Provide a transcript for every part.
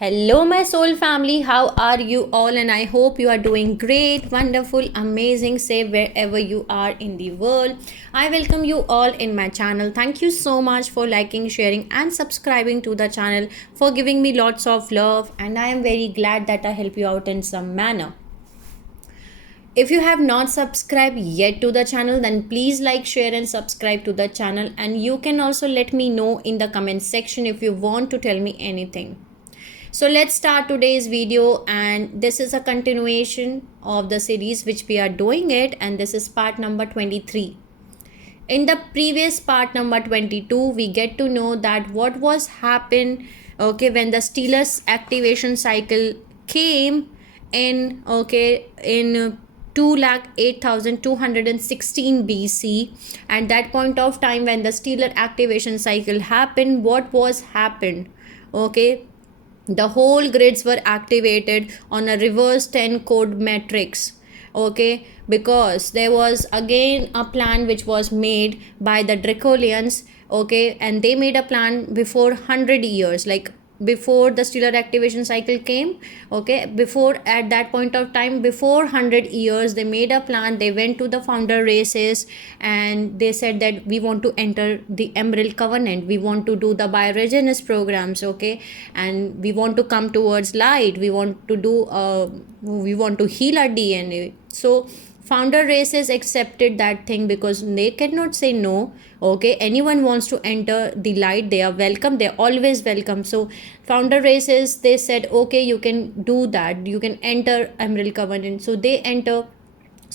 Hello, my soul family. How are you all? And I hope you are doing great, wonderful, amazing, safe wherever you are in the world. I welcome you all in my channel. Thank you so much for liking, sharing, and subscribing to the channel, for giving me lots of love. And I am very glad that I help you out in some manner. If you have not subscribed yet to the channel, then please like, share, and subscribe to the channel. And you can also let me know in the comment section if you want to tell me anything. So let's start today's video, and this is a continuation of the series which we are doing it, and this is part number 23. In the previous part number 22, we get to know that what was happened when the Steelers activation cycle came in 2,08,216 BC. At that point of time when the Steeler activation cycle happened, what was happened? The whole grids were activated on a reverse 10 code matrix, because there was again a plan which was made by the Dracolians, and they made a plan before 100 years, like before the stellar activation cycle came. Before, at that point of time, before 100 years, they made a plan. They went to the founder races and they said that we want to enter the Emerald Covenant, we want to do the Bio-Regenesis programs, and we want to come towards light, we want to heal our DNA. So founder races accepted that thing because they cannot say no. Anyone wants to enter the light, they are welcome, they're always welcome. So founder races, they said, okay, you can do that, you can enter Emerald Covenant. So they enter.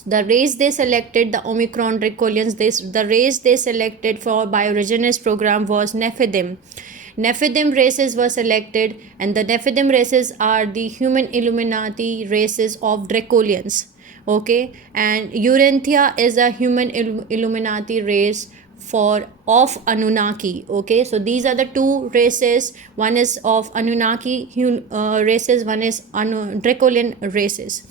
The race they selected, the Omicron Dracolians, the race they selected for Bio-Regenesis program was Nephilim. Nephilim races were selected, and the Nephilim races are the human Illuminati races of Dracolians. And Euranthia is a human Illuminati race of Annunaki. So these are the two races. One is of Annunaki races, one is Dracolian races.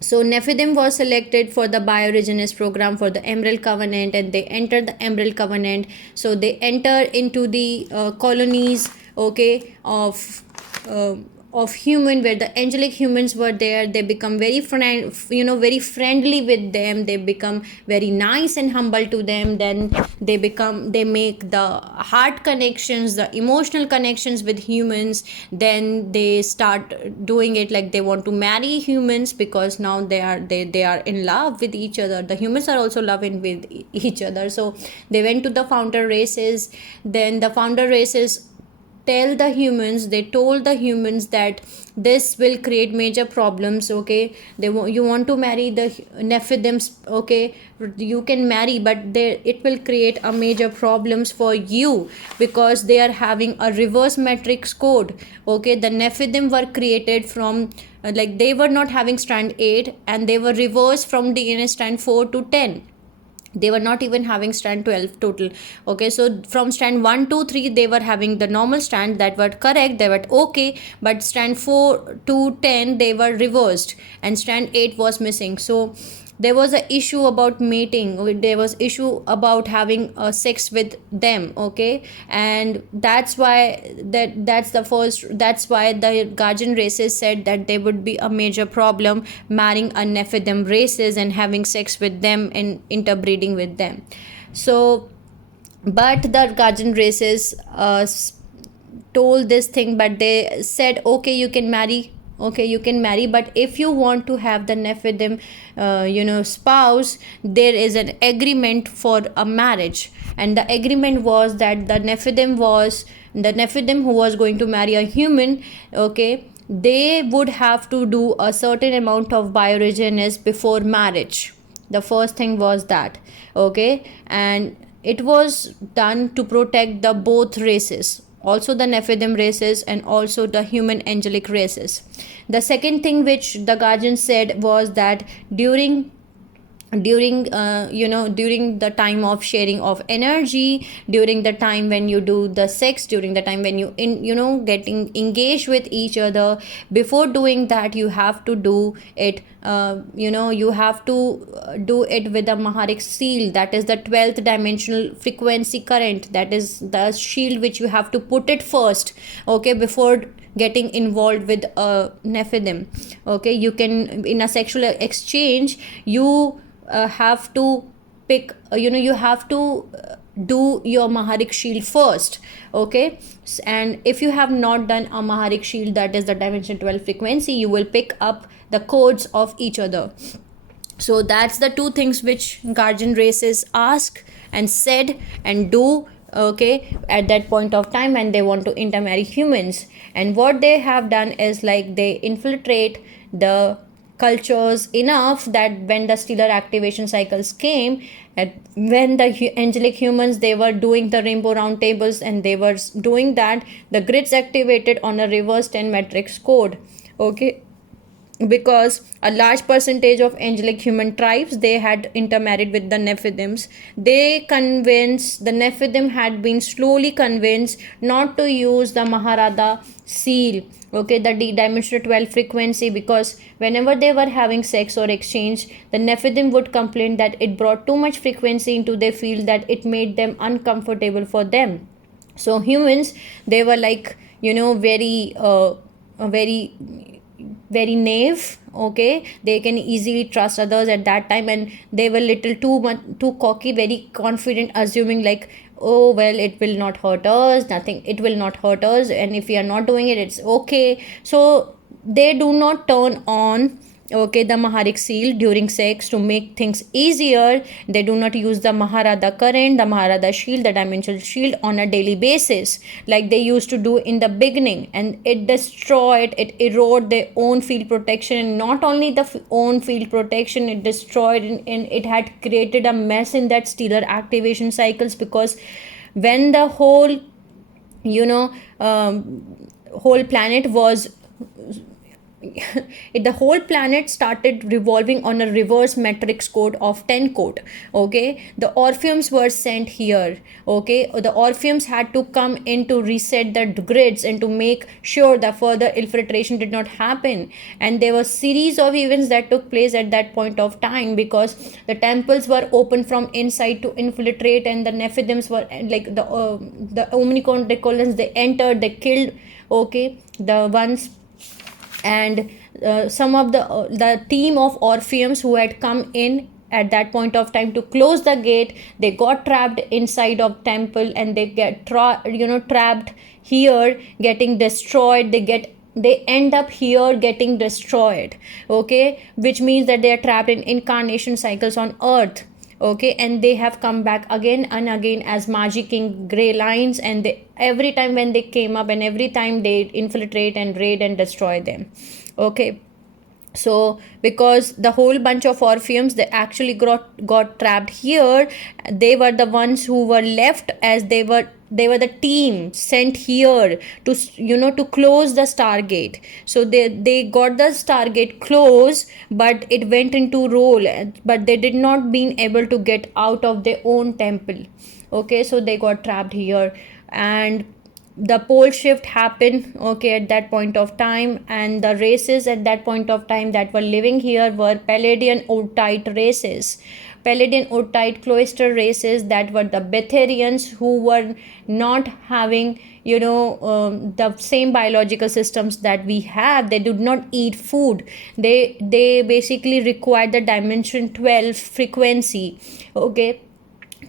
So Nephilim was selected for the Bio-Regenesis program for the Emerald Covenant, and they entered the Emerald Covenant. So they enter into the colonies of human, where the angelic humans were there. They become very very friendly with them, they become very nice and humble to them. Then they make the heart connections, the emotional connections with humans. Then they start doing it like they want to marry humans, because now they are in love with each other. The humans are also loving with each other. So they went to the founder races. Then the founder races told the humans that this will create major problems. You want to marry the Nephilims, you can marry, but it will create a major problems for you, because they are having a reverse matrix code. The Nephilim were created from they were not having strand 8, and they were reversed from DNA strand 4 to 10. They were not even having strand 12 total. So from strand 1 to 3 they were having the normal strand that were correct, they were but strand 4 to 10 they were reversed, and strand 8 was missing. So there was an issue about mating, there was issue about having sex with them. And that's why that's why the guardian races said that there would be a major problem marrying a Nephilim races and having sex with them and interbreeding with them. So but the guardian races told this thing, but they said, you can marry, but if you want to have the Nephilim spouse, there is an agreement for a marriage. And the agreement was that the Nephilim who was going to marry a human, they would have to do a certain amount of Bio-Regenesis before marriage. The first thing was that. And it was done to protect the both races, also the Nephilim races and also the human angelic races. The second thing which the guardian said was that during during during the time of sharing of energy, during the time when you do the sex, during the time when getting engaged with each other. Before doing that, you have to do it, you have to do it with the Maharik seal, that is the 12th dimensional frequency current, that is the shield which you have to put it first, okay, before getting involved with a Nephilim. Okay, you can, in a sexual exchange, you have to pick, you have to do your Maharik shield first. Okay, and if you have not done a Maharik shield, that is the dimension 12 frequency, you will pick up the codes of each other. So that's the two things which guardian races ask and said and do, okay, at that point of time when they want to intermarry humans. And what they have done is like they infiltrate the cultures enough that when the stellar activation cycles came, and when the angelic humans, they were doing the rainbow round tables, and they were doing that, the grids activated on a reverse 10 matrix code. Okay, because a large percentage of angelic human tribes, they had intermarried with the Nephilims. They convinced, the Nephilim had been slowly convinced not to use the Maharada seal, okay, the dimensional 12 frequency, because whenever they were having sex or exchange, the Nephilim would complain that it brought too much frequency into their field, that it made them uncomfortable for them. So humans, they were like, very naive. Okay, they can easily trust others at that time, and they were little too cocky, very confident, assuming like, oh well, it will not hurt us, nothing, it will not hurt us, and if we are not doing it, it's okay. So they do not turn on, okay, the Maharik seal during sex to make things easier. They do not use the Maharada current, the Maharada shield, the dimensional shield on a daily basis like they used to do in the beginning, and it destroyed, it eroded their own field protection. And not only the own field protection, it destroyed, and it had created a mess in that stellar activation cycles, because when the whole whole planet was the whole planet started revolving on a reverse matrix code of 10 code. Okay, the Orpheums were sent here. Okay, the Orpheums had to come in to reset the grids and to make sure that further infiltration did not happen. And there were series of events that took place at that point of time, because the temples were open from inside to infiltrate, and the Nephilims were like the Omnicron Decolons, they entered, they killed, okay, the ones. And some of the team of Orpheums who had come in at that point of time to close the gate, they got trapped inside of temple, and they get trapped here, getting destroyed. They end up here getting destroyed. Okay, which means that they are trapped in incarnation cycles on earth. Okay, and they have come back again and again as magicking gray lines, and they, every time when they came up, and every time they infiltrate and raid and destroy them. Okay, so because the whole bunch of Orpheums, they actually got trapped here, they were the ones who were left, as they were the team sent here to to close the Stargate. So they got the Stargate closed, but it went into roll, but they did not been able to get out of their own temple. Okay, so they got trapped here, and the pole shift happened, okay, at that point of time. And the races at that point of time that were living here were Palladian Urtite races, Palladian Urtite cloister races, that were the Betharians, who were not having the same biological systems that we have. They did not eat food. They basically required the dimension 12 frequency, okay,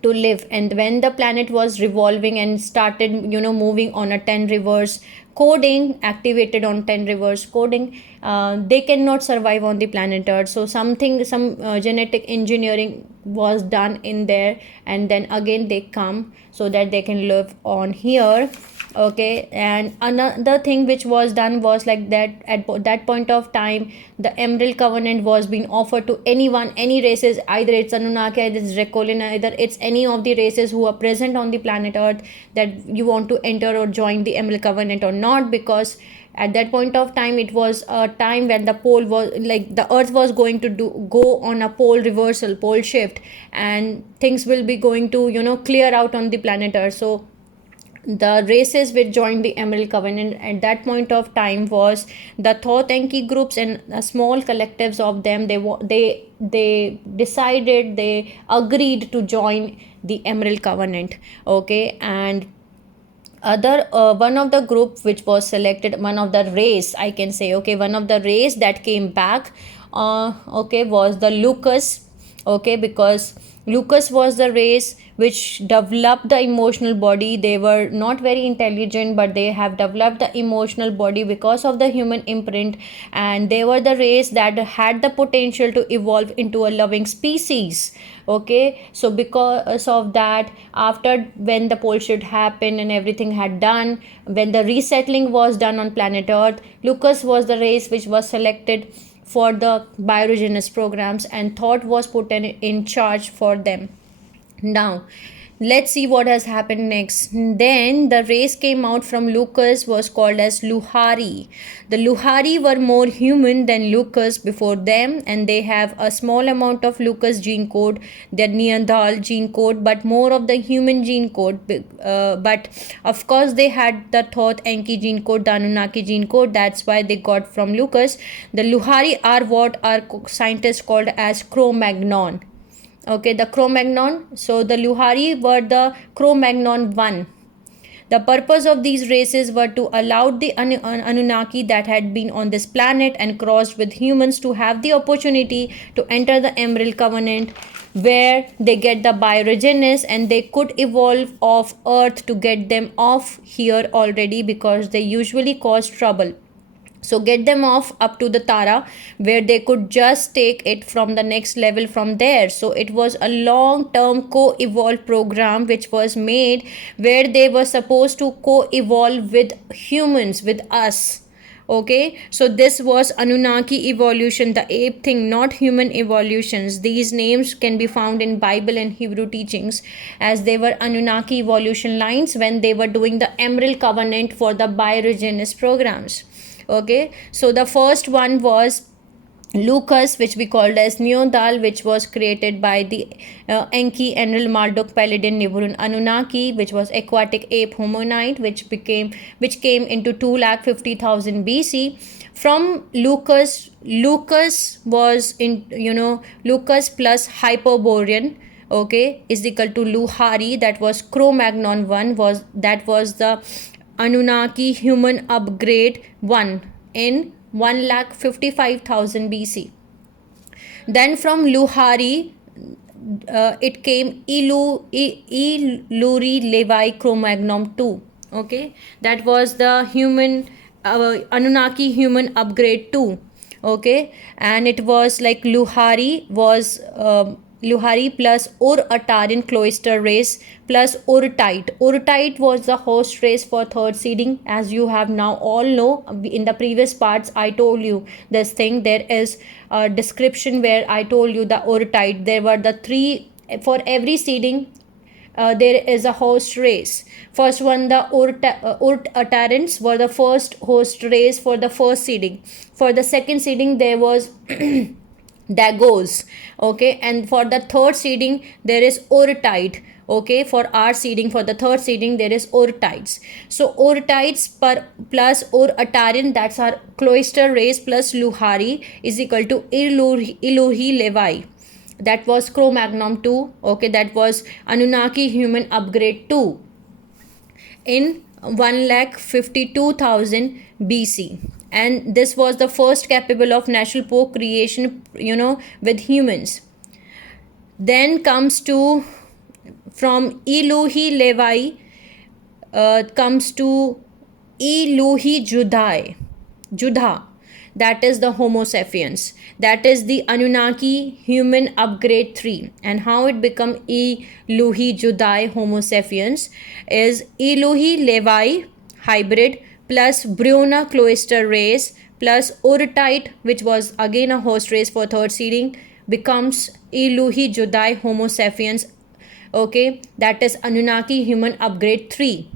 to live. And when the planet was revolving and started moving on a 10 reverse coding, activated on 10 reverse coding, they cannot survive on the planet Earth. So some genetic engineering was done in there, and then again they come so that they can live on here. Okay, and another thing which was done was like that at that point of time, the Emerald Covenant was being offered to anyone, any races, either it's Anunnaki, either it's Dracolin, either it's any of the races who are present on the planet Earth, that you want to enter or join the Emerald Covenant or not. Because At that point of time, it was a time when the pole was like the earth was going to go on a pole reversal, pole shift, and things will be going to clear out on the planet earth. So the races which joined the Emerald Covenant at that point of time was the Thoth Enki groups and small collectives of them. They decided, they agreed to join the Emerald Covenant. Okay, and other one of the group which was selected, one of the race, I can say, okay, one of the race that came back, okay, was the Lucas. Okay, because Lucas was the race which developed the emotional body. They were not very intelligent, but they have developed the emotional body because of the human imprint, and they were the race that had the potential to evolve into a loving species. Okay, so because of that, after when the pole shift happened and everything had done, when the resettling was done on planet earth, Lucas was the race which was selected for the Bio-Regenesis programs, and Thoth was put in charge for them. Now let's see what has happened next. Then the race came out from Lucas was called as Luhari. The Luhari were more human than Lucas before them, and they have a small amount of Lucas gene code, their Neanderthal gene code, but more of the human gene code. But of course they had the Thoth Enki gene code, the Annunaki gene code. That's why they got from Lucas. The Luhari are what our scientists called as Cro-Magnon. Okay, the Cro-Magnon. So the Luhari were the Cro-Magnon 1. The purpose of these races were to allow the Anunnaki that had been on this planet and crossed with humans to have the opportunity to enter the Emerald Covenant, where they get the Bio-Regenesis, and they could evolve off Earth to get them off here already, because they usually cause trouble. So get them off up to the Tara, where they could just take it from the next level from there. So it was a long term co-evolve program which was made, where they were supposed to co-evolve with humans, with us. Okay, so this was Anunnaki evolution, the ape thing, not human evolutions. These names can be found in Bible and Hebrew teachings, as they were Anunnaki evolution lines when they were doing the Emerald Covenant for the Bio-Regenesis programs. Okay, so the first one was Lucas, which we called as Neanderthal, which was created by the Enki, Enlil, Marduk, Paladin, Nibiru, Anunnaki, which was aquatic ape hominid, which came into 250,000 BC. From Lucas was in Lucas plus Hyperborean, okay, is equal to Luhari. That was Cro-Magnon 1, was the Anunnaki human upgrade 1 in 1,55,000 BC. Then from Luhari, it came Iluri Levi Cro-Magnon 2. Okay, that was the human Anunnaki human upgrade 2. Okay, and it was like Luhari was Luhari plus Ur-Ataran cloister race plus Urtite. Urtite was the host race for third seeding, as you have now all know. In the previous parts I told you this thing. There is a description where I told you the Urtite. There were the three for every seeding. There is a host race. First one, the Urt-Atarans were the first host race for the first seeding. For the second seeding there was Dagos. Okay, and for the third seeding there is Urtite. Okay, for our seeding, for the third seeding there is Urtites. So Urtites plus Ur-Ataran, that's our cloister race, plus Luhari is equal to Iluhi Levi. That was Cro-Magnon 2. Okay, that was Anunnaki human upgrade 2 in 1,52,000 BC. And this was the first capable of natural procreation, with humans. Then comes to, from Eluhi Levi, comes to Eluhi Judah. That is the Homo sapiens. That is the Anunnaki human upgrade 3. And how it become Eluhi Judah Homo sapiens is Eluhi Levi hybrid plus Bruna cloister race plus Urtite, which was again a host race for third seeding, becomes Eluhi Judah Homo sapiens. Okay, that is Anunnaki human upgrade 3.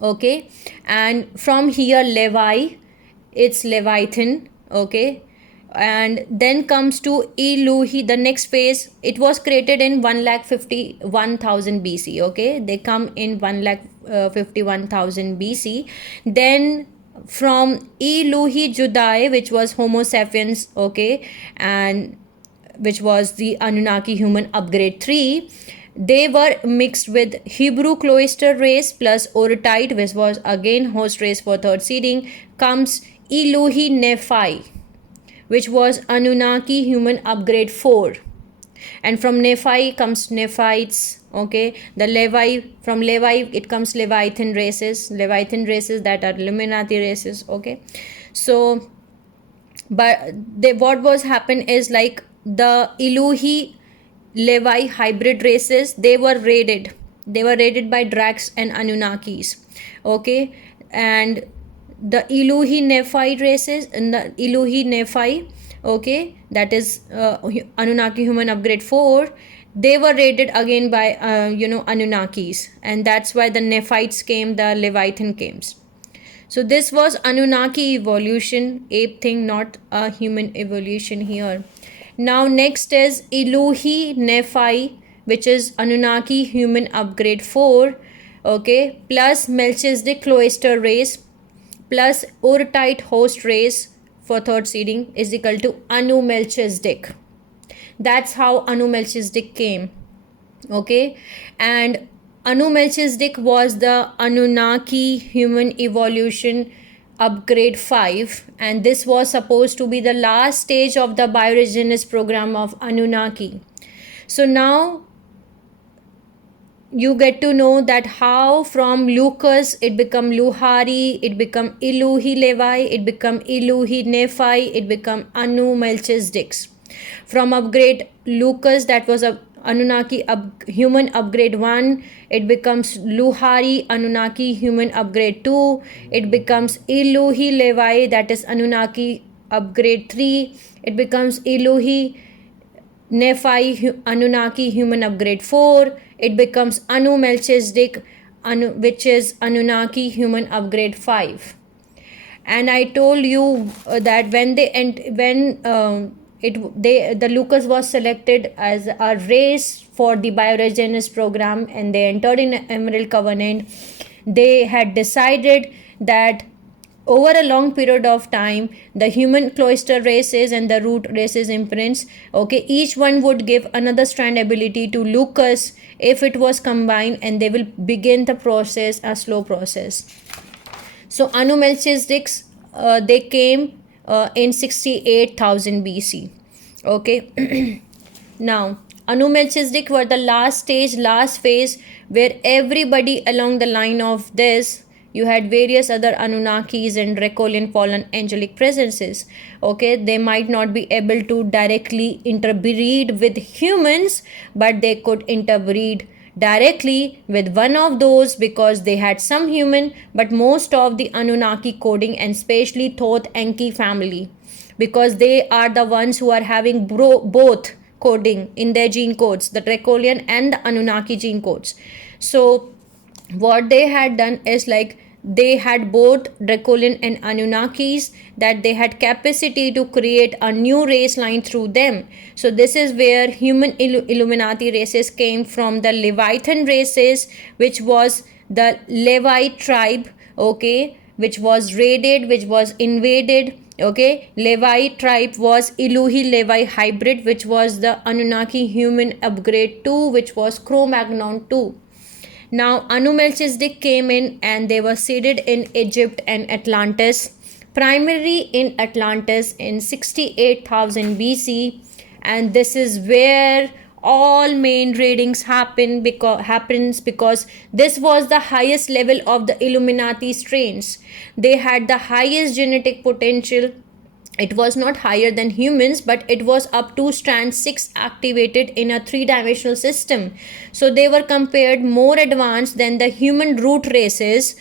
Okay, and from here Levi, it's Leviathan. Okay, and then comes to Eluhi, the next phase. It was created in 1,51,000 BC. Okay, they come in 1,51,000 BC. Then from Eluhi Judai, which was Homo sapiens. Okay, and which was the Anunnaki human upgrade 3, they were mixed with Hebrew cloister race plus Orotite, which was again host race for third seeding, comes Eluhi Nephi, which was Anunnaki human upgrade 4. And from Nephi comes Nephites. Okay, the Levi, from Levi it comes Leviathan races that are Illuminati races. Okay, so but what was happen is like the Eluhi Levi hybrid races, they were raided by Dracs and Anunnakis. Okay, and the Eluhi Nephi races and the Eluhi Nephi, okay, that is Anunnaki human upgrade 4, they were raided again by Anunnakis, and that's why the Nephites came, the Leviathan came. So this was Anunnaki evolution, ape thing, not a human evolution here. Now next is Eluhi Nephi, which is Anunnaki human upgrade 4, okay, plus Melchizedek cloister race plus Orotite host race for third seeding is equal to Anu Melchizedek. That's how Anu Melchizedek came. Okay, and Anu Melchizedek was the Anunnaki human evolution upgrade 5, and this was supposed to be the last stage of the Bio-Regenesis program of Anunnaki. So now you get to know that how from Lucas it become Luhari, it become Eluhi Levi, it become Eluhi Nephi, it become Anu Melchizedek. From upgrade Lucas, that was a Anunnaki human upgrade 1, it becomes Luhari Anunnaki human upgrade 2, it becomes Eluhi Levi, that is Anunnaki upgrade 3, it becomes Eluhi Nephi Anunnaki human upgrade 4, it becomes Anu Melchizedek, which is Anunnaki human upgrade 5. And I told you that when the Lucas was selected as a race for the Bio-Regenesis program and they entered in Emerald Covenant, they had decided that over a long period of time, the human cloister races and the root races imprints, okay, each one would give another strand ability to Lucas if it was combined, and they will begin the process, a slow process. So Anu Melchizedek, they came in 68,000 BC. Okay. Now Anu Melchizedek were the last phase, where everybody along the line of this, you had various other Anunnakis and Dracolian fallen angelic presences. Okay, they might not be able to directly interbreed with humans, but they could interbreed directly with one of those because they had some human, but most of the Anunnaki coding, and especially Thoth Enki family, because they are the ones who are having both coding in their gene codes, the Dracolian and the Anunnaki gene codes. So what they had done is like they had both Dracolian and Anunnakis, that they had capacity to create a new race line through them. So this is where human Illuminati races came from, the Leviathan races, which was the Levi tribe, okay, which was raided, which was invaded. Okay, Levi tribe was Eluhi Levi hybrid, which was the Anunnaki human upgrade 2, which was Cro-Magnon 2. Now Anu Melchizedek came in and they were seated in Egypt and Atlantis, primarily in Atlantis in 68,000 BC, and this is where all main raidings happens because this was the highest level of the Illuminati strains. They had the highest genetic potential. It was not higher than humans, but it was up to strand 6 activated in a 3-dimensional system. So they were compared more advanced than the human root races,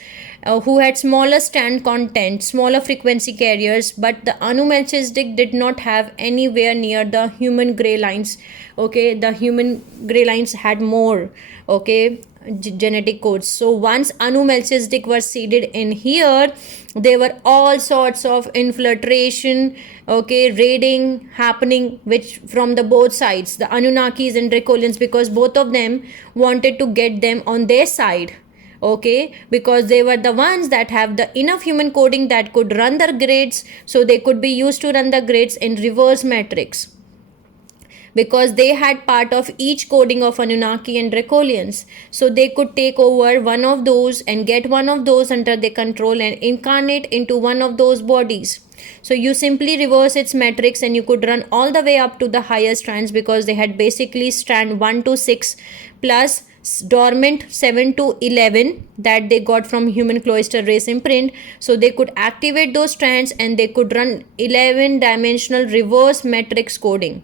who had smaller strand content, smaller frequency carriers, but the Anu Melchizedek did not have anywhere near the human gray lines. Okay, the human gray lines had more. Okay, genetic codes. So once Anu Melchizedek were seeded in here, there were all sorts of infiltration, okay, raiding happening, which from the both sides, the Anunnakis and Dracolians, because both of them wanted to get them on their side, okay, because they were the ones that have the enough human coding that could run the grids, so they could be used to run the grids in reverse matrix, because they had part of each coding of Anunnaki and Dracolians. So they could take over one of those and get one of those under their control and incarnate into one of those bodies. So you simply reverse its matrix and you could run all the way up to the higher strands, because they had basically strand 1 to 6 plus dormant 7 to 11 that they got from human cloister race imprint. So they could activate those strands and they could run 11 dimensional reverse matrix coding.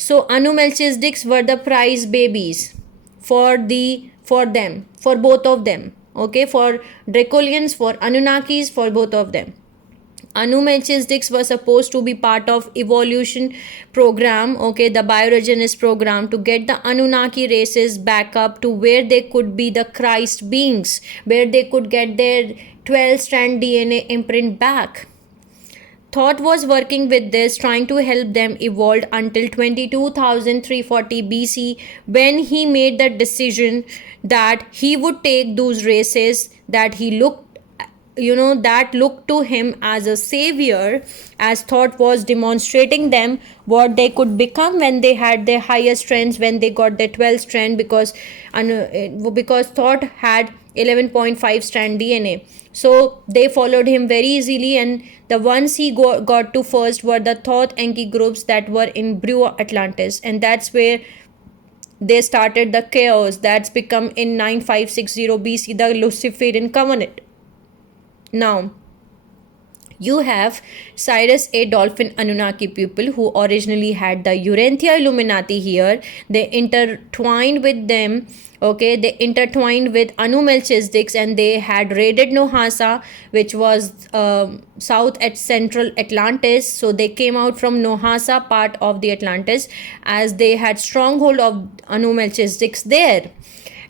So Anu Melchizedeks were the prize babies for them, for both of them, okay, for Dracolians, for Anunnakis, for both of them. Anu Melchizedeks were supposed to be part of evolution program, okay, the Bio-Regenesis program, to get the Anunnaki races back up to where they could be the Christ beings, where they could get their 12-strand DNA imprint back. Thoth was working with this, trying to help them evolve until 22,340 BC, when he made the decision that he would take those races that he looked, that looked to him as a savior, as Thoth was demonstrating them what they could become when they had their higher strengths, when they got their 12 strand, because Thoth had 11.5 strand DNA. So they followed him very easily, and the ones he got to first were the Thoth Enki groups that were in Bio Atlantis, and that's where they started the chaos that's become in 9560 BC the Luciferian covenant. Now you have Cyrus A. Dolphin Anunnaki people who originally had the Urantia Illuminati here. They intertwined with them, okay, they intertwined with Anu Melchizedeks, and they had raided Nohasa, which was south at central Atlantis. So they came out from Nohasa part of the Atlantis, as they had stronghold of Anu Melchizedeks there.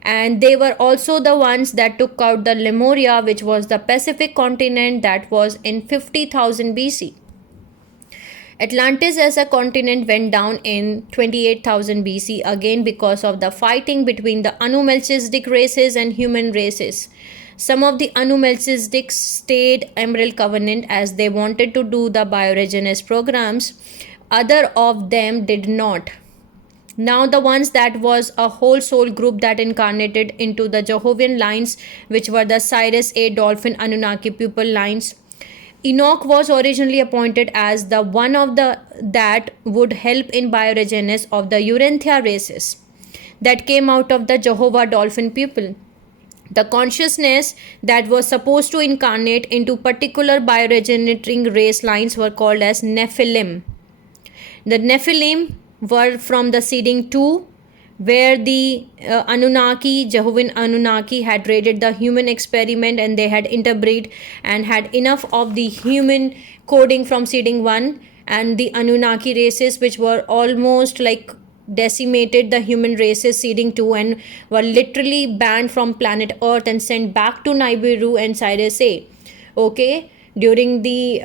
And they were also the ones that took out the Lemuria, which was the Pacific continent, that was in 50,000 BC. Atlantis as a continent went down in 28,000 BC, again because of the fighting between the Anu Melchizedek races and human races. Some of the Anu Melchizedeks stayed Emerald Covenant as they wanted to do the Bio-Regenesis programs. Other of them did not. Now the ones that was a whole soul group that incarnated into the Jehovian lines, which were the Cyrus A. Dolphin Anunnaki people lines. Enoch was originally appointed as the one of the that would help in Bio-Regenesis of the Urantia races that came out of the Jehovah Dolphin people. The consciousness that was supposed to incarnate into particular bioregenerating race lines were called as Nephilim. The Nephilim were from the seeding 2, where the Anunnaki, Jehovian Anunnaki, had raided the human experiment, and they had interbreed and had enough of the human coding from seeding 1, and the Anunnaki races, which were almost like decimated the human races seeding 2, and were literally banned from planet Earth and sent back to Nibiru and Cyrus A. Okay, during the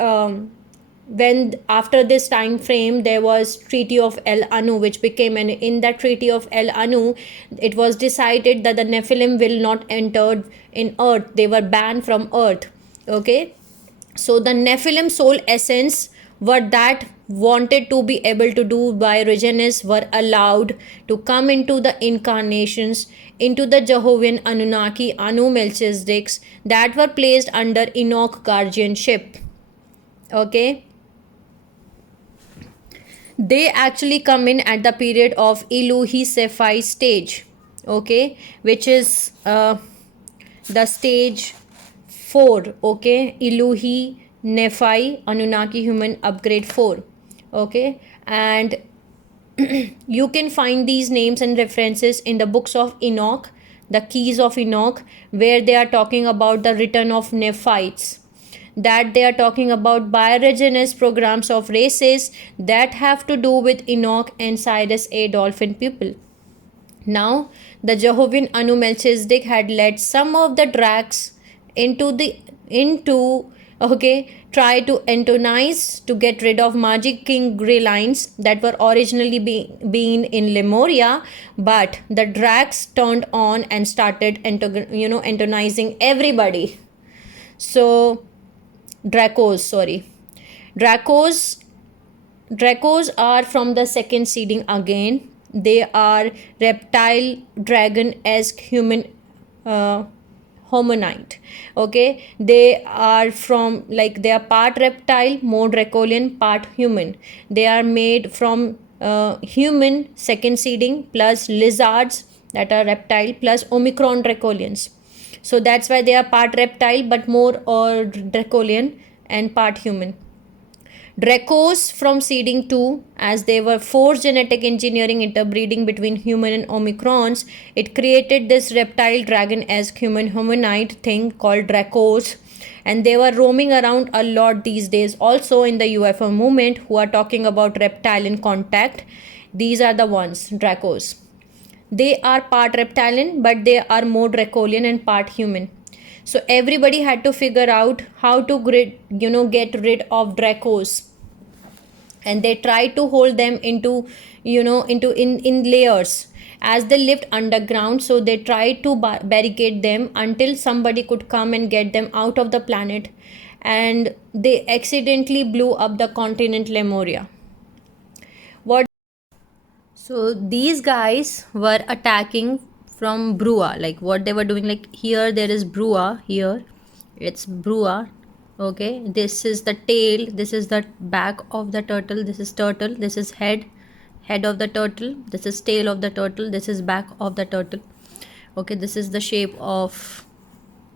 when after this time frame there was Treaty of El Anu, which became in that Treaty of El Anu it was decided that the Nephilim will not enter in Earth. They were banned from Earth. Okay, so the Nephilim soul essence were that wanted to be able to do Bio-Regenesis were allowed to come into the incarnations into the Jehovian Anunnaki Anu Melchizedeks that were placed under Enoch guardianship. Okay, they actually come in at the period of Eluhi Sephi stage, okay, which is the stage 4, okay, Eluhi Nephi Anunnaki human upgrade 4, okay, and you can find these names and references in the books of Enoch, the keys of Enoch, where they are talking about the return of Nephites, that they are talking about Bio-Regenesis programs of races that have to do with Enoch and Cyrus A. Dolphin people. Now, the Jehovah's Anu Melchizedek had led some of the drags into try to antonize to get rid of Magic King grey lines that were originally being in Lemuria, but the drags turned on and started antonizing everybody. So Dracos Dracos are from the second seeding again. They are reptile, dragon-esque human hominid. Okay, they are from they are part reptile, more dracolian, part human. They are made from human second seeding plus lizards that are reptile plus Omicron dracolians. So that's why they are part reptile but more or dracolian and part human. Dracos from seeding 2, as they were forced genetic engineering interbreeding between human and Omicrons, it created this reptile dragon-esque human hominid thing called Dracos. And they were roaming around a lot these days. Also in the UFO movement, who are talking about reptile in contact, these are the ones, Dracos. They are part reptilian, but they are more dracolian and part human. So everybody had to figure out how to get rid of Dracos, and they tried to hold them into in layers as they lived underground. So they tried to barricade them until somebody could come and get them out of the planet, and they accidentally blew up the continent Lemuria. What So these guys were attacking from Brua. Like what they were doing, like here there is Brua, here it's Brua. Okay, this is the tail, this is the back of the turtle, this is turtle, this is head of the turtle, this is tail of the turtle, this is back of the turtle. Okay, this is the shape of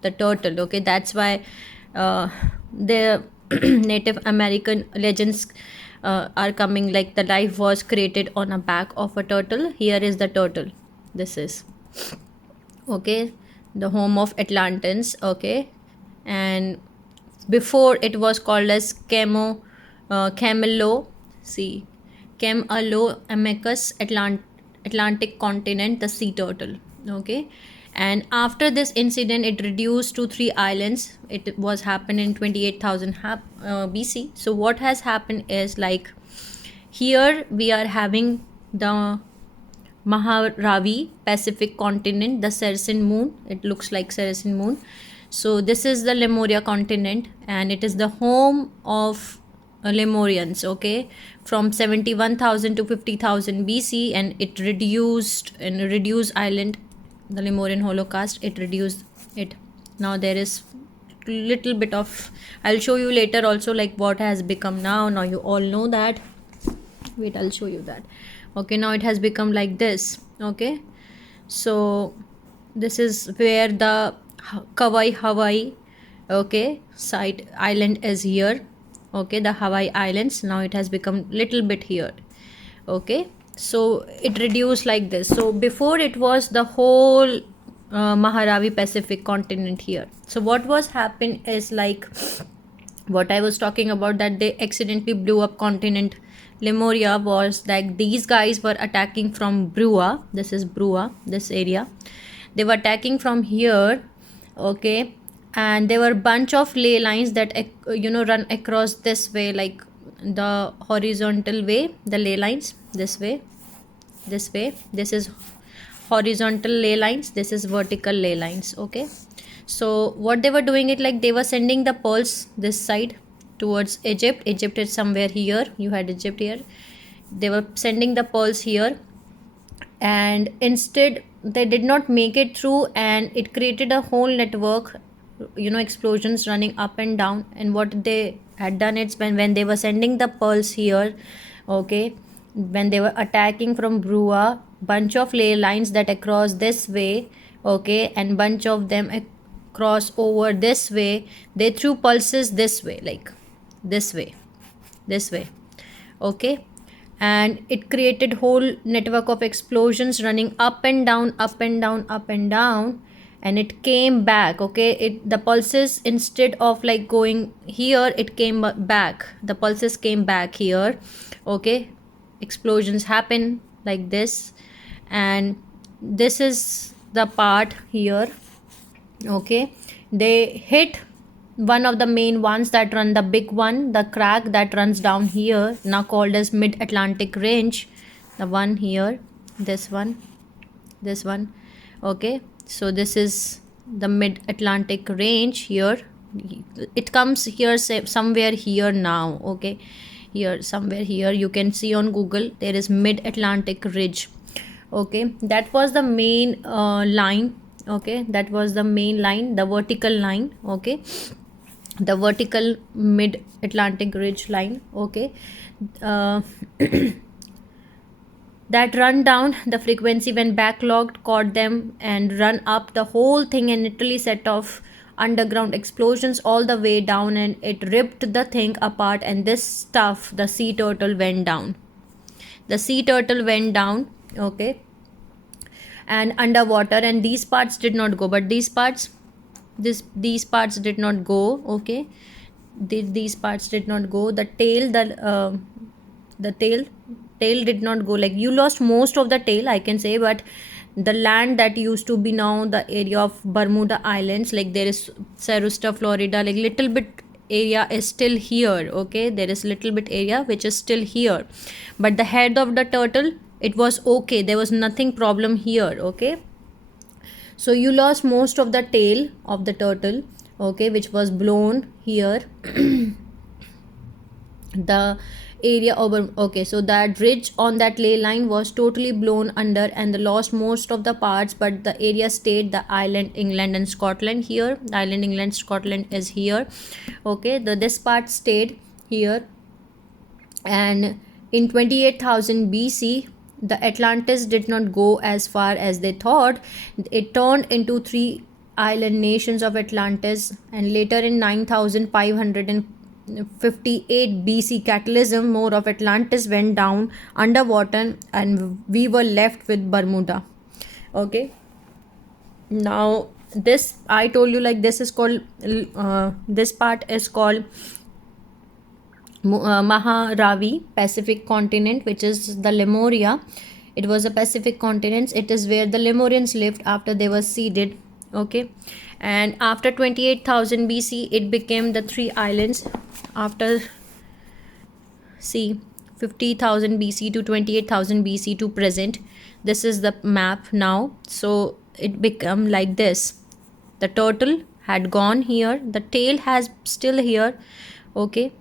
the turtle. Okay, that's why the Native American legends are coming, like the life was created on a back of a turtle. Here is the turtle. This is okay, the home of Atlanteans. Okay, and before it was called as Camello. See, Camello amicus Atlantic continent, the sea turtle. Okay, and after this incident it reduced to 3 islands. It was happened in 28,000 BC. So what has happened is, like, here we are having the Maharavi Pacific continent, the Saracen moon. It looks like Saracen moon. So this is the Lemuria continent, and it is the home of Lemurians. Okay, from 71,000 to 50,000 BC, and it reduced in a reduced island, the Lemurian Holocaust. It reduced it. Now there is little bit of, I'll show you later also, like what has become now. Now you all know that. Wait, I'll show you that. Okay, now it has become like this. Okay, so this is where the Hawaii okay site island is here. Okay, the Hawaii Islands. Now it has become little bit here. Okay, so it reduced like this. So before it was the whole Maharavi Pacific continent here. So what was happened is, like what I was talking about, that they accidentally blew up continent Lemuria, was like these guys were attacking from Brua. This is Brua, this area. They were attacking from here. Okay, and there were bunch of ley lines that run across this way, like the horizontal way, the ley lines this way. This is horizontal ley lines, this is vertical ley lines. Okay, so what they were doing it, like they were sending the pulse this side towards Egypt. Egypt is somewhere here. You had Egypt here. They were sending the pulse here, and instead they did not make it through, and it created a whole network, explosions running up and down. And what they had done is, when they were sending the pulse here, okay, when they were attacking from Brua, bunch of ley lines that across this way, okay, and bunch of them across over this way, they threw pulses this way, like this way, okay, and it created whole network of explosions running up and down, up and down, up and down, and it came back. Okay, the pulses, instead of like going here, it came back, the pulses came back here. Okay, explosions happen like this, and this is the part here. Okay, they hit one of the main ones that run, the big one, the crack that runs down here, now called as mid-Atlantic range, the one here, this one, this one. Okay, so this is the mid-Atlantic range here. It comes here, somewhere here now. Okay, here, somewhere here, you can see on Google, there is mid-Atlantic ridge. Okay, that was the main line. Okay, that was the main line, the vertical line. Okay, the vertical mid-Atlantic ridge line. Okay, uh, that run down, the frequency when backlogged caught them and run up the whole thing, and literally set off underground explosions all the way down, and it ripped the thing apart, and this stuff, the sea turtle went down. The sea turtle went down. Okay, and underwater, and these parts did not go, but these parts, these parts did not go. Okay, these parts did not go. The tail, the tail did not go. Like, you lost most of the tail, I can say, but the land that used to be now the area of Bermuda Islands, like there is Sarasota, Florida, like little bit area is still here. Okay, there is little bit area which is still here, but the head of the turtle, it was okay, there was nothing problem here. Okay, so you lost most of the tail of the turtle. Okay, which was blown here. The area over. Okay, so that ridge on that ley line was totally blown under, and they lost most of the parts, but the area stayed. The island England and Scotland here, the island England, Scotland is here. Okay, this part stayed here. And in 28,000 BC, the Atlantis did not go as far as they thought. It turned into 3 island nations of Atlantis, and later in 9,558 BC cataclysm, more of Atlantis went down underwater, and we were left with Bermuda. Okay, now this, I told you, like, this is called this part is called Maharavi, Pacific continent, which is the Lemuria. It was a Pacific continent. It is where the Lemurians lived after they were seeded. Okay, and after 28,000 BC, it became the 3 islands. After, see, 50,000 BC to 28,000 BC to present, this is the map now. So it become like this. The turtle had gone here, the tail has still here. Okay,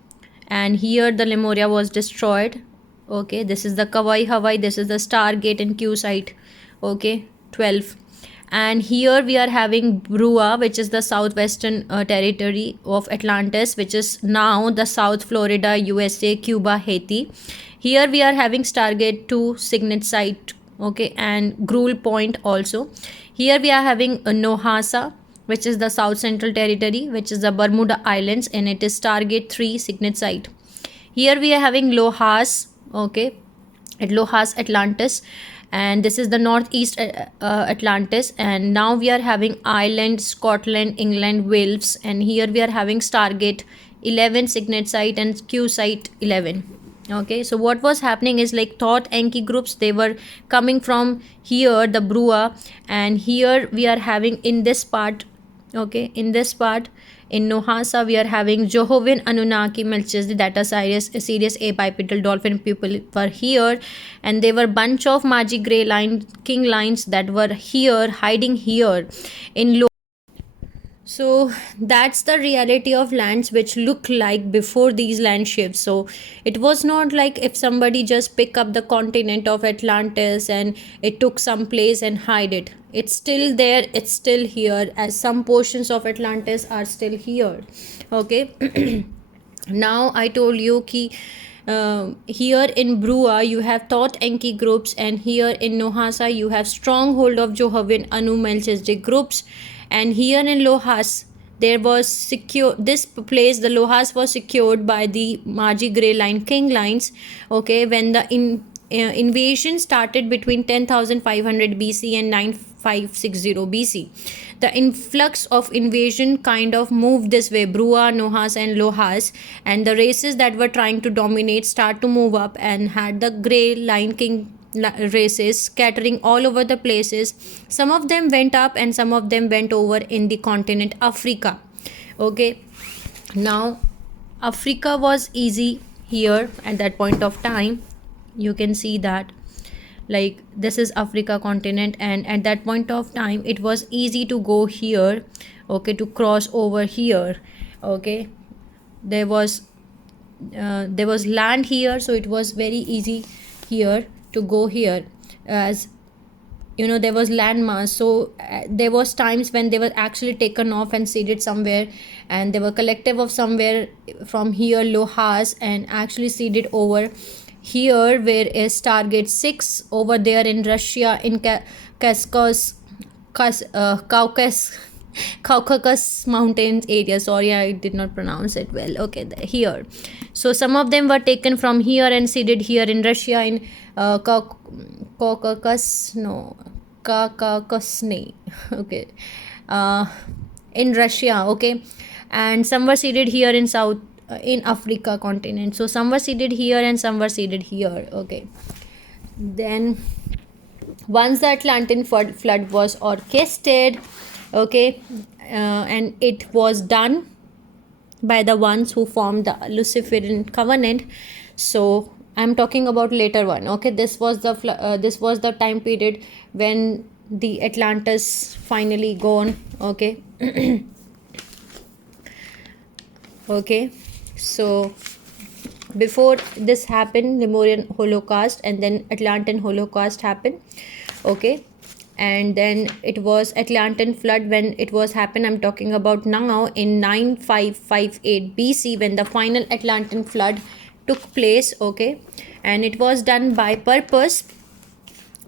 and here the Lemuria was destroyed. Okay, this is the Kauai, Hawaii, this is the Stargate and Q site. Okay, 12. And here we are having Brua, which is the southwestern territory of Atlantis, which is now the South Florida, USA, Cuba, Haiti. Here we are having Stargate 2 signet site. Okay, and Gruel Point also. Here we are having Nohasa, which is the South Central Territory, which is the Bermuda Islands, and it is Stargate 3 signet site. Here we are having Lohas. Okay, at Lohas, Atlantis, and this is the northeast Atlantis. And now we are having Ireland, Scotland, England, Wales, and here we are having Stargate 11 signet site and Q site 11. Okay, so what was happening is, like, thought Enki groups, they were coming from here, the Brua, and here we are having in this part. Okay, in this part, in Nohasa, we are having Jehovah's Annunaki Melchizedek, that are Sirius A bipedal dolphin people were here, and they were bunch of Magi Grey line king lines that were here, hiding here in low. So that's the reality of lands which look like before these land shifts. So it was not like if somebody just pick up the continent of Atlantis and it took some place and hide it. It's still there, it's still here, as some portions of Atlantis are still here. Okay. Now I told you ki here in Brua you have Thoth Enki groups, and here in Nohasa you have stronghold of Jehovah's Anu Melchizedek groups, and here in Lohas there was secure, this place, the Lohas was secured by the Magi Grey line king lines. Okay, when the invasion started between 10,500 BC and 9560 BC. The influx of invasion kind of moved this way, Brua, Nohas and Lohas, and the races that were trying to dominate start to move up and had the Grey line king races scattering all over the places. Some of them went up and some of them went over in the continent Africa. Okay, now Africa was easy here at that point of time. You can see that, like, this is Africa continent, and at that point of time it was easy to go here, okay, to cross over here. Okay, there was land here, so it was very easy here to go here, as you know, there was landmass. So there was times when they were actually taken off and seeded somewhere, and they were collective of somewhere from here, Lohas, and actually seeded over here, where is target 6 over there in Russia, in Caucasus Mountains area. Sorry, I did not pronounce it well. Okay, here. So some of them were taken from here and seeded here in Russia, in Caucasus, okay, in Russia. Okay, and some were seeded here in South, in Africa continent. So some were seeded here and some were seeded here. Okay, then once the Atlantean flood was orchestrated, okay, and it was done by the ones who formed the Luciferian covenant. So I'm talking about later one. Okay, this was the time period when the Atlantis finally gone. Okay. Okay, so before this happened, Lemurian Holocaust, and then Atlantean Holocaust happened. Okay, and then it was Atlantean flood when it was happened. I'm talking about now in 9558 BC, when the final Atlantean flood took place. Okay, and it was done by purpose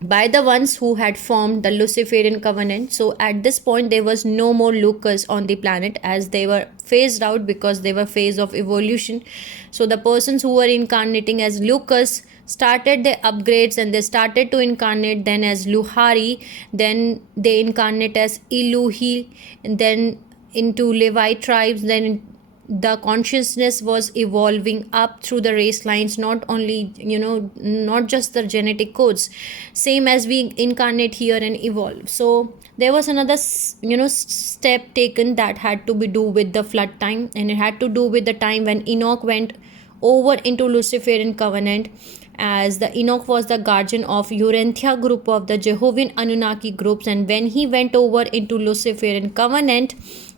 by the ones who had formed the Luciferian covenant. So at this point there was no more Lucas on the planet, as they were phased out because they were phase of evolution. So the persons who were incarnating as Lucas started their upgrades, and they started to incarnate then as Luhari, then they incarnate as Iluhi, and then into Levite tribes. Then the consciousness was evolving up through the race lines, not only, not just the genetic codes, same as we incarnate here and evolve. So there was another step taken that had to be do with the flood time, and it had to do with the time when Enoch went over into Luciferian covenant, as the Enoch was the guardian of Urantia group of the Jehovah's Annunaki groups. And when he went over into Luciferian covenant,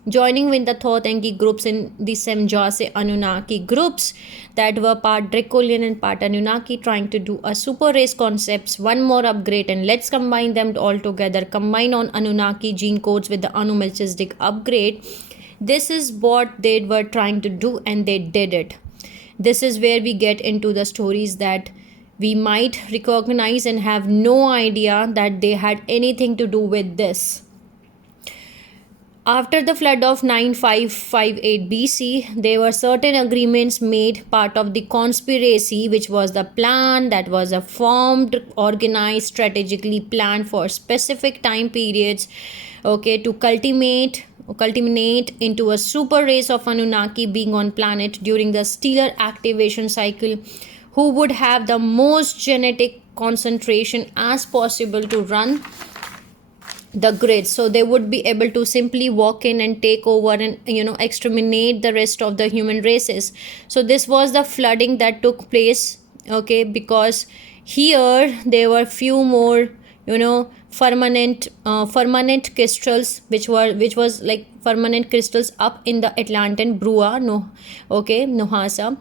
joining with the Thoth-Enki groups in the Semjase Anunnaki groups that were part Dracolian and part Anunnaki, trying to do a super race concepts, one more upgrade, and let's combine them all together, combine on Anunnaki gene codes with the Anu Melchizedek upgrade. This is what they were trying to do, and they did it. This is where we get into the stories that we might recognize and have no idea that they had anything to do with this. After the flood of 9558 BC, there were certain agreements made, part of the conspiracy, which was the plan that was formed, organized, strategically planned for specific time periods, okay, to culminate into a super race of Anunnaki being on planet during the stellar activation cycle, who would have the most genetic concentration as possible to run the grid. So they would be able to simply walk in and take over and exterminate the rest of the human races. So this was the flooding that took place, okay, because here there were few more permanent crystals, which was like permanent crystals up in the Atlantean Brua, Nohasa.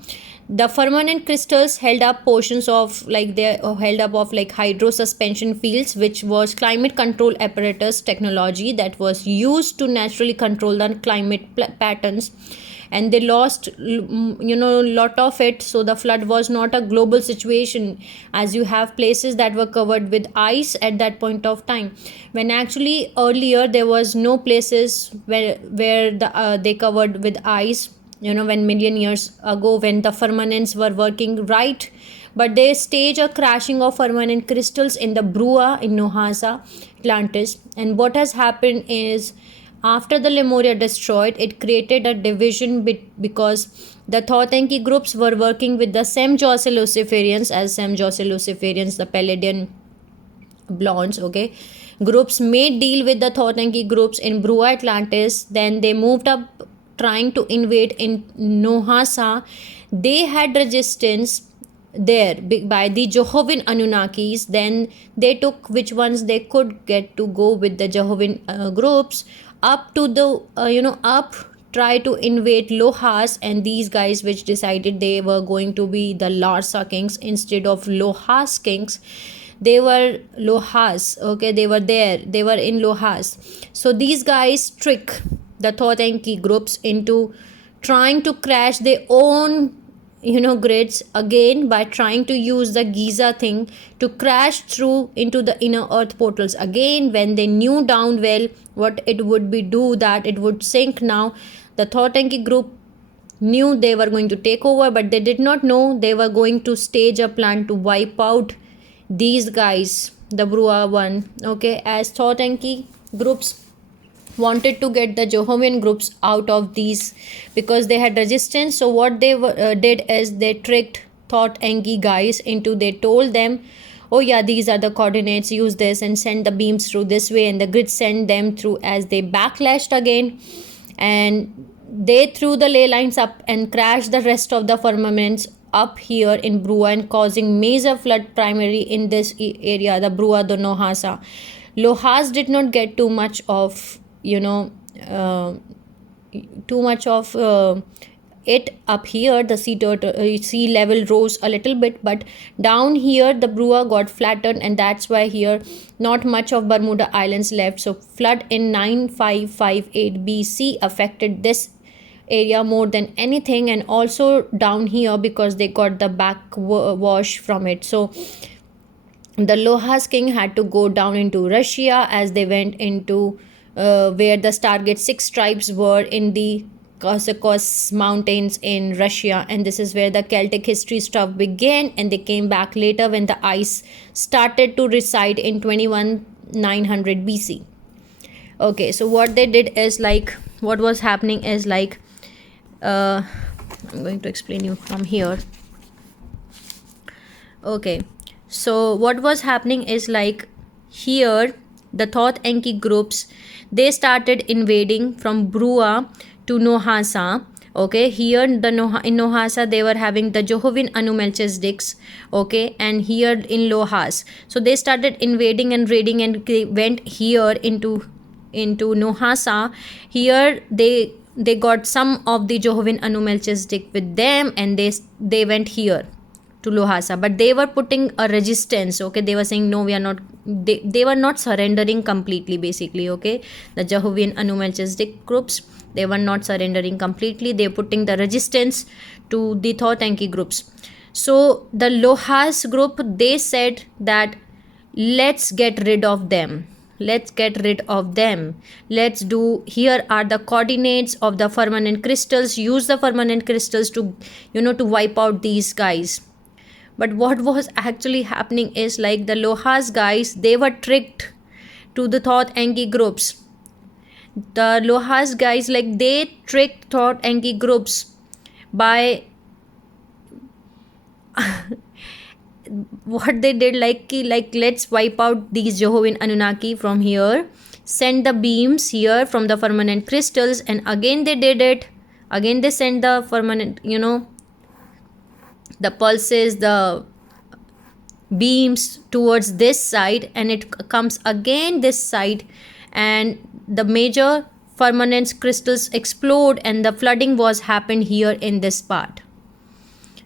The permanent crystals held up portions of hydro suspension fields, which was climate control apparatus technology that was used to naturally control the climate patterns, and they lost lot of it. So the flood was not a global situation, as you have places that were covered with ice at that point of time, when actually earlier there was no places where they covered with ice, when million years ago, when the firmaments were working right. But they stage a crashing of permanent crystals in the Brua in Nohasa, Atlantis. And what has happened is after the Lemuria destroyed, it created a division because the Thoth-Enki groups were working with the Sem-Jose Luciferians, as Sem-Jose Luciferians, the Palladian blondes, okay, groups made deal with the Thoth-Enki groups in Brua Atlantis. Then they moved up trying to invade in Nohasa. They had resistance there by the Jehovin Anunnakis. Then they took which ones they could get to go with the Jehovin groups up to the up, try to invade Lohas, and these guys which decided they were going to be the Larsa kings instead of Lohas kings. They were Lohas, okay, they were in Lohas. So these guys trick the Thoth-Enki groups into trying to crash their own grids again by trying to use the Giza thing to crash through into the inner earth portals again, when they knew down well what it would be do, that it would sink. Now the Thoth-Enki group knew they were going to take over, but they did not know they were going to stage a plan to wipe out these guys, the Brua one, okay, as Thoth-Enki groups wanted to get the Jehovian groups out of these because they had resistance. So what they did is they tricked Thoth-Enki guys into, they told them, oh yeah, these are the coordinates, use this and send the beams through this way, and the grid sent them through. As they backlashed again, and they threw the ley lines up and crashed the rest of the firmaments up here in Brua, and causing major flood primarily in this area, the Brua de Nohasa. Lohas did not get too much of it up here. The sea level rose a little bit, but down here the Brua got flattened, and that's why here not much of Bermuda Islands left. So flood in 9558 BC affected this area more than anything, and also down here because they got the backwash from it. So the Lohas king had to go down into Russia as they went into where the Stargate 6 tribes were in the Caucasus Mountains in Russia, and this is where the Celtic history stuff began, and they came back later when the ice started to recede in 21900 BC. Okay, so what they did is what was happening is I'm going to explain you from here. Okay, so what was happening is here the Thoth-Enki groups, they started invading from Brua to Nohasa. Okay, here in Nohasa they were having the Jehovin Anumelchizedeks, okay, and here in Lohas. So they started invading and raiding, and they went here into Nohasa. Here they got some of the Jehovin Anumelchizedek with them, and they went here to Lohasa, but they were putting a resistance. Okay, they were saying no, we are not, they were not surrendering completely basically. Okay, the Jehovin Anumelchizedek groups, they were not surrendering completely, they were putting the resistance to the Thoth-Enki groups. So the Lohas group, they said that let's get rid of them, let's do, here are the coordinates of the firmament crystals, use the firmament crystals to to wipe out these guys. But what was actually happening is the Lohas guys, they were tricked to the Thoth-Enki groups. The Lohas guys, they tricked Thoth-Enki groups by what they did, let's wipe out these Jehovin Anunnaki from here, send the beams here from the firmament crystals, and again they did it, again they sent the firmament, the pulses, the beams towards this side, and it comes again this side, and the major firmament crystals explode, and the flooding was happened here in this part.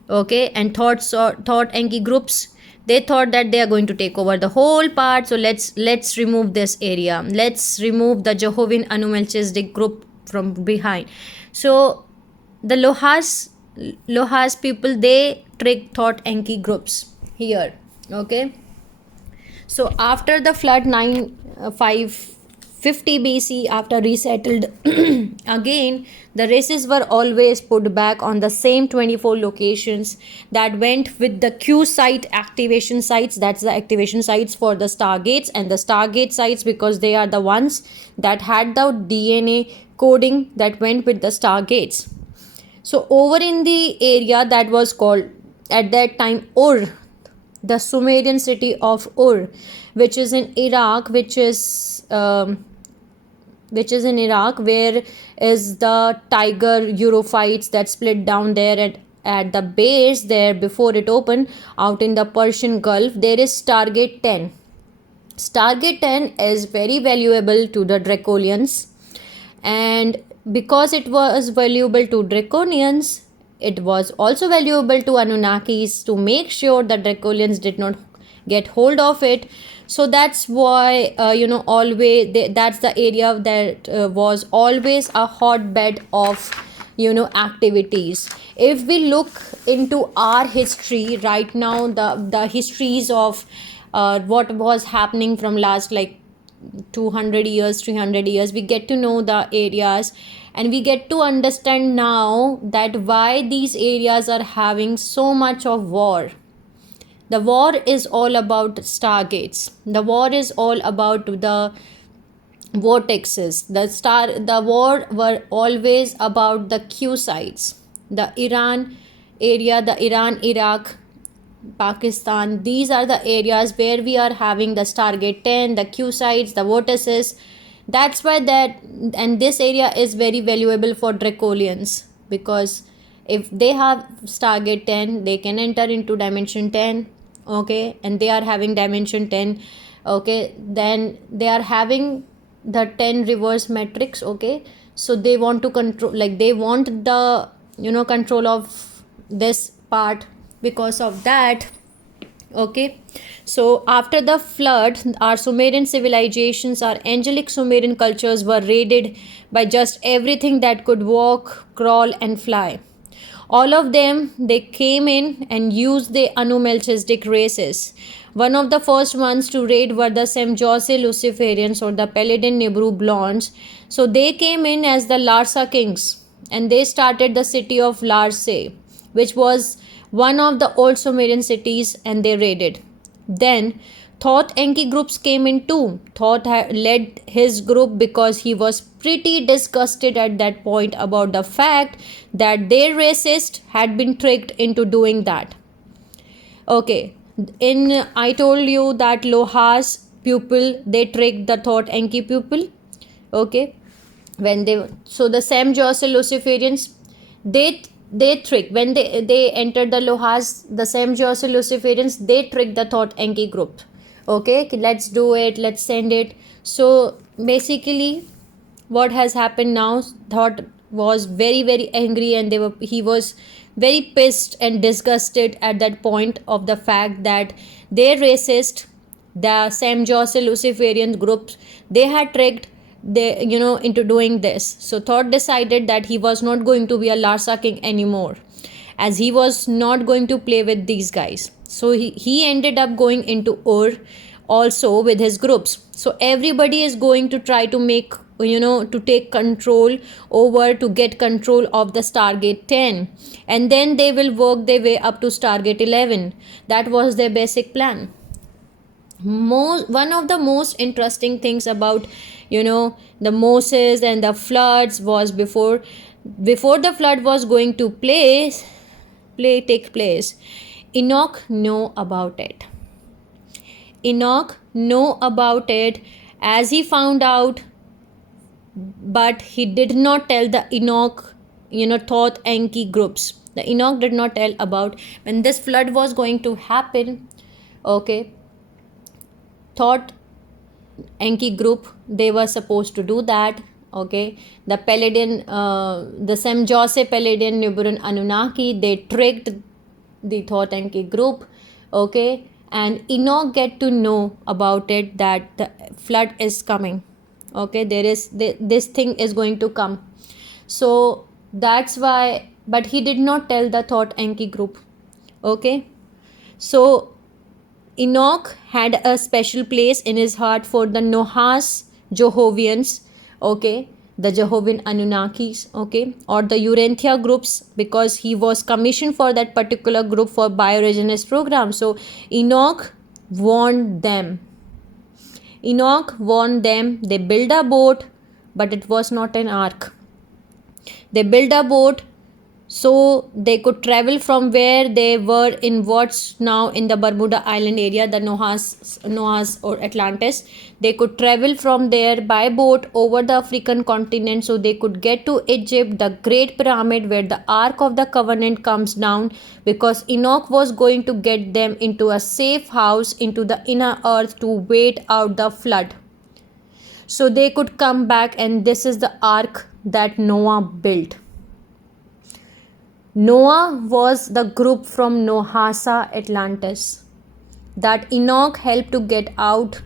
Okay, and Thoth-Enki groups, they thought that they are going to take over the whole part, so let's remove this area, let's remove the Jehovin Anumelchizedek group from behind. So the Lohas people, they tricked Thoth-Enki groups here. Okay, so after the flood 9558 50 BC, after resettled again, the races were always put back on the same 24 locations that went with the Q site activation sites. That's the activation sites for the stargates, and the stargate sites, because they are the ones that had the DNA coding that went with the stargates. So over in the area that was called at that time Ur, the Sumerian city of Ur, which is in Iraq, which is in Iraq, where is the tiger Europhites that split down there at the base there before it opened out in the Persian Gulf. There is Stargate 10. Stargate 10 is very valuable to the Draconians, and because it was valuable to Draconians, it was also valuable to Anunnakis to make sure the Draconians did not get hold of it. So that's why always that's the area that was always a hotbed of activities. If we look into our history right now, the histories of what was happening from last like 200 years, 300 years, we get to know the areas, and we get to understand now that why these areas are having so much of war. The war is all about stargates. The war is all about the vortexes. The war were always about the Q sites. The Iran area, the Iran, Iraq, Pakistan, these are the areas where we are having the Stargate 10, the Q sites, the vortices. That's why and this area is very valuable for Dracolians, because if they have Stargate 10, they can enter into dimension 10, okay, and they are having dimension 10, okay, then they are having the 10 reverse matrix, okay, so they want to control, like they want the control of this part. Because of that, okay, so after the flood, our Sumerian civilizations, our angelic Sumerian cultures were raided by just everything that could walk, crawl and fly. All of them, they came in and used the Anu-Melchizedek races. One of the first ones to raid were the Semjose Luciferians, or the Paladin Nibru Blondes. So they came in as the Larsa kings, and they started the city of Larsa, which was one of the old Sumerian cities, and they raided. Then Thoth Enki groups came in too. Thoth led his group because he was pretty disgusted at that point about the fact that their racist had been tricked into doing that. Okay, I told you that Loha's pupil, they tricked the Thoth Enki pupil. Okay, so the Sam Jose Luciferians, they trick when they entered the Lohas, the Sam Jose Luciferians, they tricked the Thoth Enki group. Okay, let's do it, let's send it. So basically what has happened now, Thoth was very very angry, and he was very pissed and disgusted at that point of the fact that their racist, the Sam Jose Luciferian groups, they had tricked into doing this. So Thoth decided that he was not going to be a Larsa king anymore, as he was not going to play with these guys. So he ended up going into Ur also with his groups. So everybody is going to try to make to take control over, to get control of the Stargate 10, and then they will work their way up to Stargate 11. That was their basic plan. One of the most interesting things about the Moses and the floods was before the flood was going to take place, Enoch know about it. Enoch know about it as he found out, but he did not tell the Enoch Thoth Enki groups. The Enoch did not tell about when this flood was going to happen. Okay, Thoth Enki group, they were supposed to do that. Okay, the Paladin, the Sem Jose Paladin Nibiru Anunnaki, they tricked the Thoth Enki group. Okay, and Enoch get to know about it, that the flood is coming. Okay, this thing is going to come. So that's why, but he did not tell the Thoth Enki group. Okay, so Enoch had a special place in his heart for the Noah's Jehovians, okay, the Jehovah Anunnakis, okay, or the Urantia groups, because he was commissioned for that particular group for Bio-Regenesis program. So Enoch warned them. Enoch warned them. They built a boat, but it was not an ark. They built a boat so they could travel from where they were in what's now in the Bermuda Island area, the Noah's or Atlantis. They could travel from there by boat over the African continent, so they could get to Egypt, the Great Pyramid, where the Ark of the Covenant comes down, because Enoch was going to get them into a safe house into the inner earth to wait out the flood. So they could come back, and this is the ark that Noah built. Noah was the group from Nohasa, Atlantis, that Enoch helped to get out,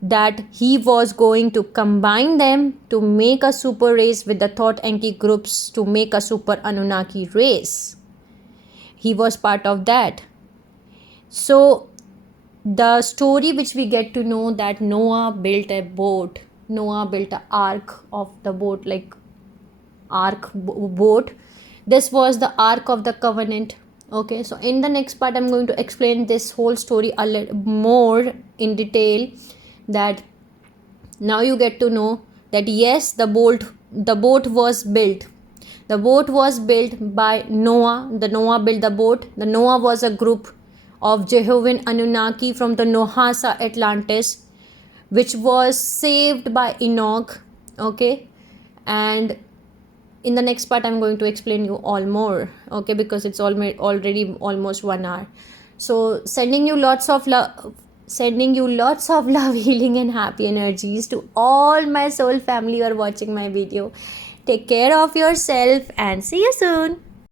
that he was going to combine them to make a super race with the Thought Enki groups to make a super Anunnaki race. He was part of that. So the story which we get to know, that Noah built a boat, Noah built an ark of the boat, like boat. This was the Ark of the Covenant. Okay, so in the next part I'm going to explain this whole story a little more in detail, that now you get to know that yes, the boat was built. The boat was built by Noah. The Noah built the boat. The Noah was a group of Jehovah Anunnaki from the Nohasa Atlantis, which was saved by Enoch. Okay, and in the next part I'm going to explain you all more, okay, because it's already almost 1 hour. So sending you lots of love, healing and happy energies to all my soul family who are watching my video. Take care of yourself and see you soon.